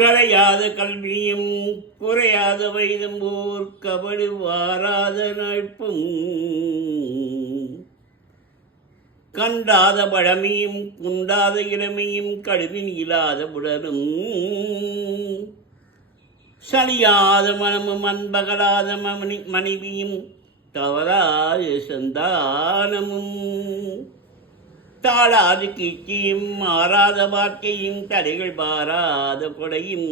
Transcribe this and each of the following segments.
கரையாத கல்வியும் குறையாத வைதம்போர் கபடு வாராத நட்பும் கண்டாத பழமையும் குண்டாத இளமையும் கடுவின் இல்லாத உடலும் சலியாத மனமும் அன்பகலாத மனைவியும் தவறாத சந்தானமும் தாளாது கீழ்ச்சியும் மாறாத வாழ்க்கையும் தடைகள் பாராத கொடையும்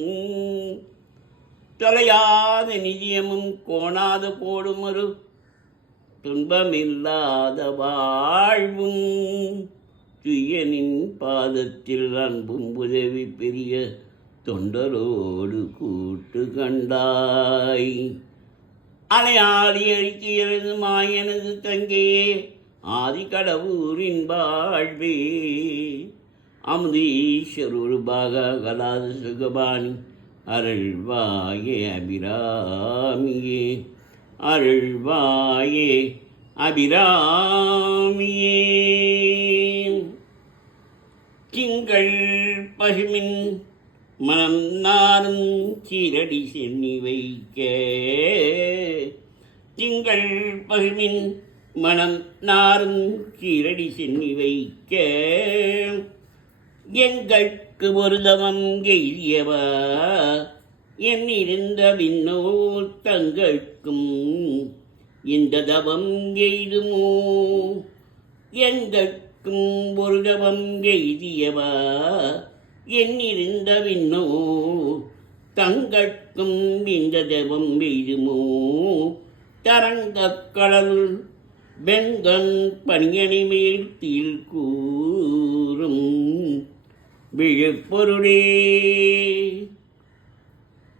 தொலையாத நிதியமும் கோணாத கோடும் ஒரு துன்பமில்லாத வாழ்வும் துயனின் பாதத்தில் அன்பும் உதவி பெரிய தொண்டரோடு கூட்டு கண்டாய். அலையாடி அறிக்கையது மாயனது தங்கையே ஆதி கடவுரின் வாழ்வே அமுதீஸ்வரொரு பாக கலாத சுகபாணி அருள்வாயே அபிராமியே அருள்வாயே அபிராமியே. திங்கள் பசுமின் மனம் நாரும் சீரடி சென்னி வைக்க திங்கள் பசுமின் மனம் நாரும் சீரடி சென்னி வைக்க எங்களுக்கு ஒரு தவம் எய்தியவா என்னிருந்த விண்ணோர் தங்களுக்கும் இந்த தவம் எய்துமோ எங்களுக்கும் ஒரு தவம் எய்தியவா என்னிருந்த விண்ணோ தங்கட்கும் இந்த தவம் எய்துமோ தரங்கக் கடல் வெங்கண் பணியணி மேல் தீல் கூறும் விழுப்பொருளே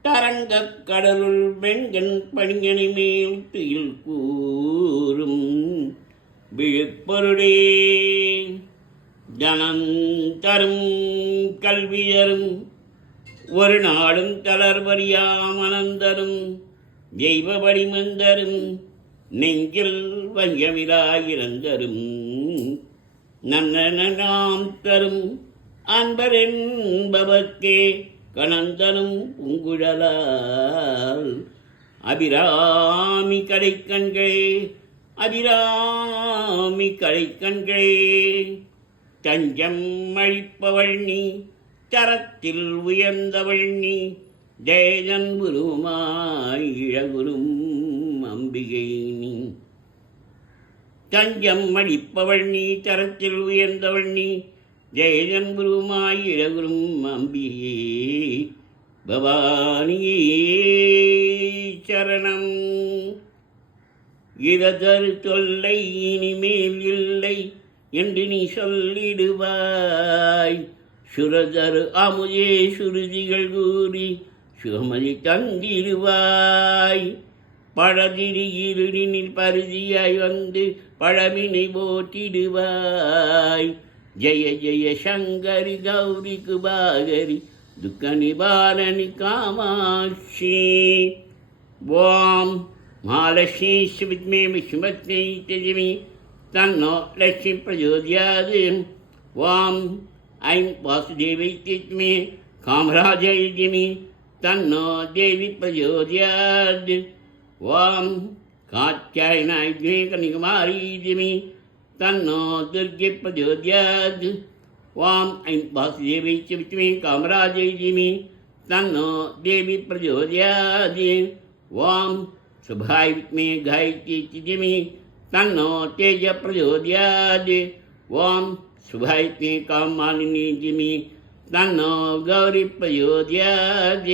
தரங்கக் கடலுள் வெங்கண் பணியணி மேல் தீல் கூறும் விழுப்பொருளே ஜனம் தரும் கல்வி தரும் ஒரு நாளும் தளர்வறியா மனந்தரும் தெய்வ வடிமந்தரும் நெஞ்சில் வஞ்சமிலாயிரந்தரும் நன்னனாம் தரும் அன்பரென்பவர்க்கே கணந்தனும் உங்குழலால் அபிராமி கடைக்கண்களே அபிராமி கடைக்கண்களே தஞ்சம் அழிப்பவள் நீ தரத்தில் உயர்ந்தவள் நீ ஜெயன் குருமாய் இழகுரும் அம்பிகை நீ தஞ்சம் அழிப்பவள் நீ தரத்தில் உயர்ந்தவள் நீ ஜெயன் குருமாய் இழகுரும் அம்பிகே பவானியே சரணம். இததரு தொல்லை இனிமேல் இல்லை என்று நீ சொல்லிடுவாய். சுரதரு அமுதே சுருதிகள் கூறி சுகமதி தந்திடுவாய். பழதிரி இருளினில் பருதியாய் வந்து பழமினை போட்டிடுவாய். ஜெய ஜெய சங்கரி கௌரி குபாகரி துக்க நிவாரணி காமாட்சி. ஓம் மகாலட்சுமி வித்மே விஷ்ணுபத்மை தஜமி தன்னோ லட்சுமி பிரச்சோதயாது. ஓம் ஐம் வாசுதேவை தித்மே காமராஜை திமி தன்னோ தேவி பிரச்சோதயாது. ஓம் காத்யாயனாய் திமே கன்னிகுமாரி திமி தன்னோ துர்கை பிரச்சோதயாது. ஓம் ஐம் வாசுதேவை வித்மே காமராஜை திமி தன்னோ தேவி பிரச்சோதயாது. ஓம் சுபாய் வித்மே காயத்ரி திமி तन्नो तेज प्रचोदयात्. ओम शुभायते कामालिनी जिमि तन्नो गौरी प्रचोदयात्.